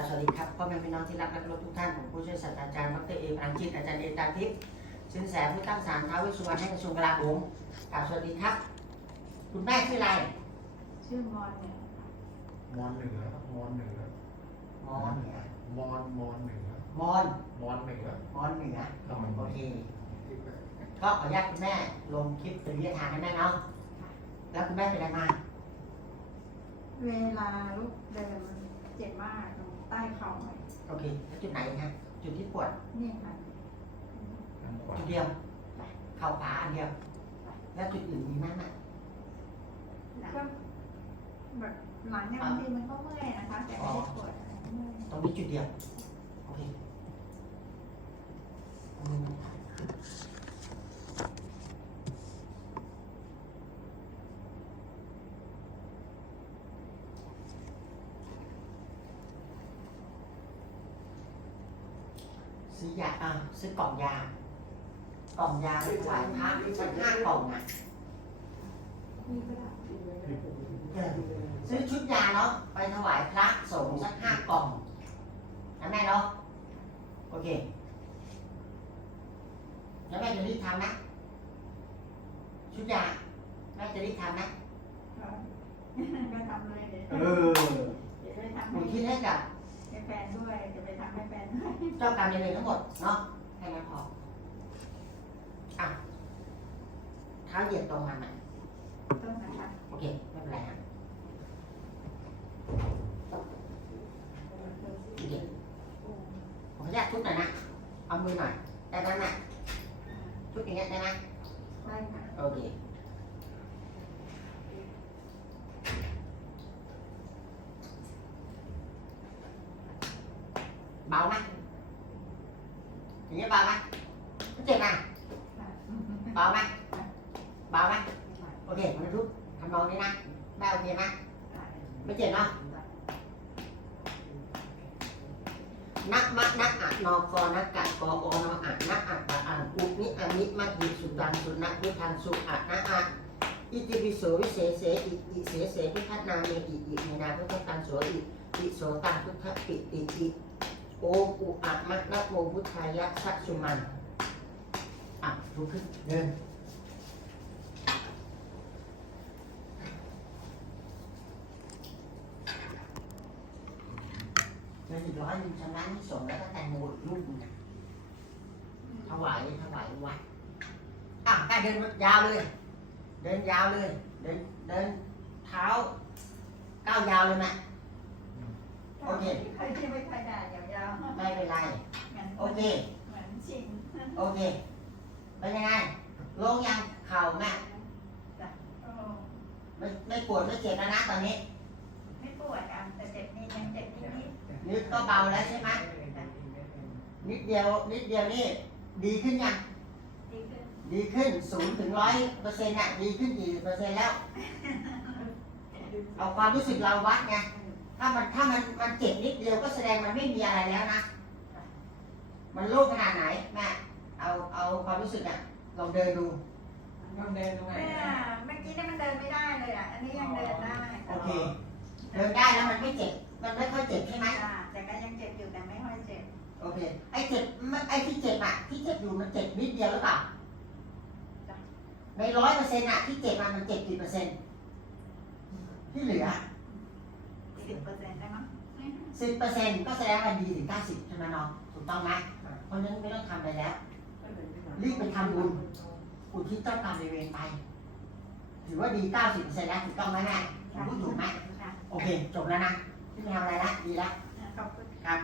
ค่ะสวัสดีครับพ่อแม่พี่น้องที่รักและเคารพทุกท่านผมผู้ช่วยศาสตราจารย์ดรเอพลังจิตอาจารย์เอตาทิพย์สินแสผู้ตั้งศาลท้าวเวสสุวรรณให้กระทรวงกลาโหมกล่าวสวัสดีครับ คุณแม่ชื่ออะไรชื่อมอนเนี่ยมอนเหนือมอนเหนือมอนเหนือมอนมอนเหนือมอนมอนเหนือมอนเหนือครับโอเคก็ขออนุญาตคุณแม่ลงคลิปเป็นวิทยาทานให้แม่เนาะแล้วคุณแม่เป็นอะไรมาเวลาลุกเดินมันเจ็บมากตรง ใต้เข่าหน่อยโอเคแล้วจุดไหนฮะจุดที่ปวดนี่ค่ะทางขวาจุดเดียวเข่าขวาอันเดียว แล้วจุดอื่นมีไหมแม่ก็แบบหลังเนี่ยบางทีมันก็เมื่อยนะคะ แต่ไม่ได้ปวดอะไรเมื่อยตรงนี้จุดเดียวโอเคเอามือมา ซื้อยาอ่าซื้อกล่องยา กล่องยาไปถวายพระสักห้ากล่องอะนี่ก็ได้เออซื้อชุดยาเนาะไปถวายพระสงฆ์สักห้ากล่องนะแม่เนาะโอเคแล้วแม่จะรีบทำนะ ชุดยาแม่จะรีบทำนะก็ก็ทำเลยเดี๋ยวเออ เดี๋ยวไปทำหนูให้คิดให้กับ เจ้ากรรมนายเวรทั้งหมดเนาะแค่นั้นพออะเท้าเหยียบตรงมันไหมต้นนะคะโอเคไม่เป็นไรฮะโอเคผมขออนุญาตชุดหน่อยนะเอามือหน่อยได้ไหมแม่ชุดอย่างเงี้ยได้ไหมได้ค่ะโอเคเบาไหม อย่างเงี้ยเบาไหมเจ็บไหมเบาไหมเบาไหมโอเคมจะทุกทำนองนี้นะได้โอเคนะไม่เจ็บเนาะนักมะนักอะนอกอนักกะกออนออะนักอะตะอันอุนิอานิมัดยิสุตังสุนักพุทธังสุอะนะอะอิติปิโสวิเศษเสอิอิเสเสพุทธนาเมอิอิเมนาพุทธตังโสอิอิโสตังพุทธปิติอิ โอมอุอะมะนะโมพุทธายะสัจสุมันอะลุกขึ้นเดินเงินอีกร้อยหนึ่งชำระหนี้ส่งส์แล้วก็แตงโมอีกลูกหนึงนะถวายถวายวัดอะแต่เดินยาวเลย เดินยาวเลย เดินเดินเท้าก้าวยาวเลยแม่โอเค ใครที่ไม่เคยได้ยาวๆ ไม่เป็นไร เหมือนโอเค เหมือนชิงโอเค เป็นยังไง ลงยังเข่าแม่โอ้ไม่ไม่ปวดไม่เจ็บแล้วนะตอนนี้ ไม่ปวดอะแต่เจ็บนี่ยังเจ็บนิดนิดนิดก็เบาแล้วใช่ไหมนิดเดียว นิดเดียวนี่ ดีขึ้นยัง ดีขึ้นดีขึ้นศูนย์ถึงร้อยเปอร์เซ็นต์อะ ดีขึ้นกี่เปอร์เซ็นต์แล้ว เอาความรู้สึกเราวัดไง ถ้ามันถ้ามันมันเจ็บนิดเดียวก็แสดงมันไม่มีอะไรแล้วนะ มันโล่งขนาดไหนแม่เอาเอาความรู้สึกอะลองเดินดูต้องเดินตรงไหนเมื่อเมื่อกี้เนี่ยมันเดินไม่ได้เลยอะ อันนี้ยังเดินได้โอเค เดินได้แล้วมันไม่เจ็บ มันไม่ค่อยเจ็บใช่ไหมค่ะแต่ก็ยังเจ็บอยู่แต่ไม่ค่อยเจ็บ โอเค ไอ้เจ็บไม่ไอ้ที่เจ็บอะ ที่เจ็บอยู่มันเจ็บนิดเดียวหรือเปล่าในร้อยเปอร์เซ็นต์อะที่เจ็บมันมันเจ็บกี่เปอร์เซ็นต์ที่เหลือ สิบเปอร์เซ็นต์ได้มั้งสิบเปอร์เซ็นต์ก็แสดงว่าดีถึงเก้าสิบใช่ไหมน้องถูกต้องไหมเพราะฉะนั้นไม่ต้องทำอะไรแล้ว รีบไปทำบุญอุทิศเจ้ากรรมในายเวรไป ถือว่าดีเก้าสิบเปอร์เซ็นต์แล้วถูกต้องไหมแม่ผมพูดถูกไหมค่ะโอเค จบแล้วนะไม่ทำอะไรละดีแล้วขอบคุณครับ